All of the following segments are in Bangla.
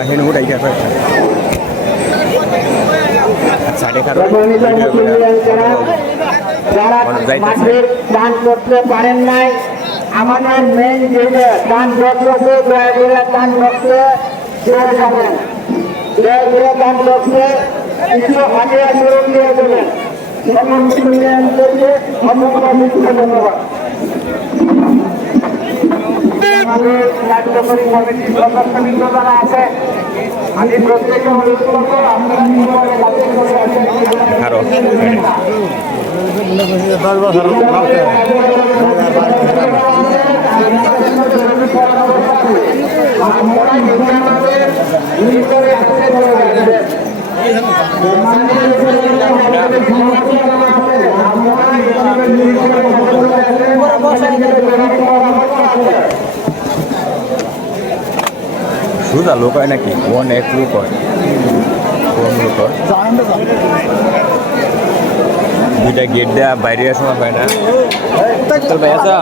হেন উঠাই গেছে সাড়ে খারাপ যারা মাঠের দান করতে পারেন নাই আমাদের মেইন যে দান বক্সে দয়া করে দান বক্সে চলে যাবেন দয়া করে দান বক্সে কিছু আগে আন্দোলন দিয়ে দেবেন ধন্যবাদ আমাদের কার্যকরী কমিটির সদস্যবৃন্দ যারা আছে আমি প্রত্যেকে অনুরোধ করবো আপনারা আরো সুদা লোক হয় নাকি অনেক লোক হয় দুইটা গেট দেওয়া বাইরে সময় পায় না মুক্তাল ভাই আছো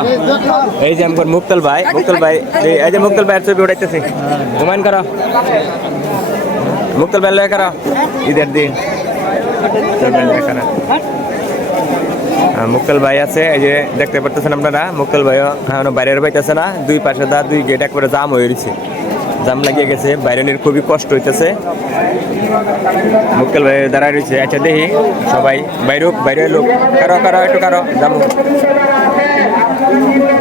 এই যে আমার মুক্তাল ভাই এই যে মুক্তাল ভাইয়ের ছবি উঠাইতেছি হুমায়ুন করো মুক্তাল ভাই লয় করো ঈদের দিন মুক্তাল ভাই আছে এই যে দেখতে পারতেছেন আপনারা মুক্তাল ভাইও এখনো বাইরের পাইতেছে না দুই পাশে দা দুই গেট একবারে জাম হয়ে গেছে জাম লাগিয়ে গেছে বাইরের খুবই কষ্ট হইতেছে মুক্তাল ভাই দাঁড়ায় রয়েছে আচ্ছা দেখি সবাই বাইরে লোক কারো একটু কারো যাবো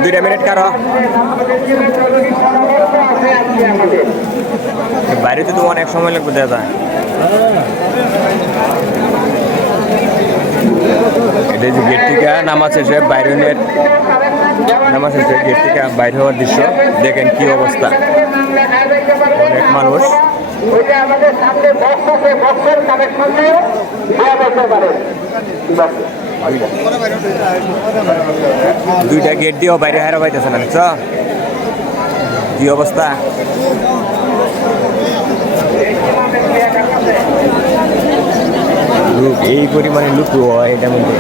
2 মিনিট কারো বাইরেতে তো অনেক সময় লাগবে দাদা এটা যে গেট থেকে নামা শেষে বাইরের নামা শেষে গেট থেকে বাইরে হওয়ার দৃশ্য দেখেন কি অবস্থা অনেক মানুষ দুইটা গেট দিয়েও বাইরে হারা পাইতেছে না বুঝছ কি অবস্থা লোক এই পরিমাণে লোক হয় এটা মধ্যে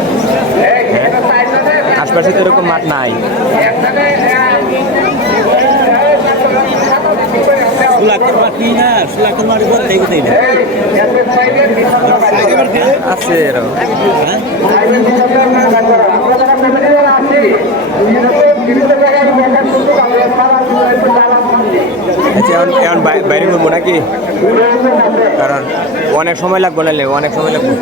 আশপাশে তো এরকম মাঠ নাই আছে এরকম এখন বাইরে করবো নাকি কারণ অনেক সময় লাগবে নাহলে অনেক সময় লাগবে